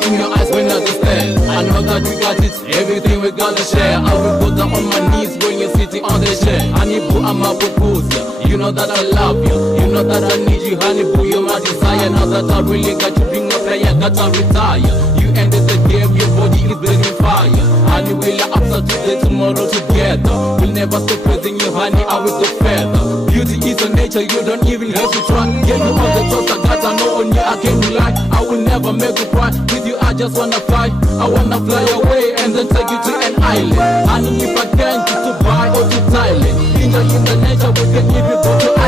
up in your eyes when I just stare. I know that we got it, everything we gotta share. I will go down on my knees when you're sitting on the chair. Honey boo, I'm a proposal. You know that I love you, you know that I need you. Honey boo, you're my desire. Now that I really got you, bring a player, got to retire. You ended the game, your body is burning fire. Honey, we'll upset today, tomorrow together. We'll never stop praising you, honey, I will go further. Beauty is a nature, you don't even have to try. Get you all the thoughts I got, I know on you I can rely. I will never make you cry, with you I just wanna fly. I wanna fly away and then take you to an island. Honey, if I can, to Dubai or to Thailand. Enjoy in the nature, we can even go to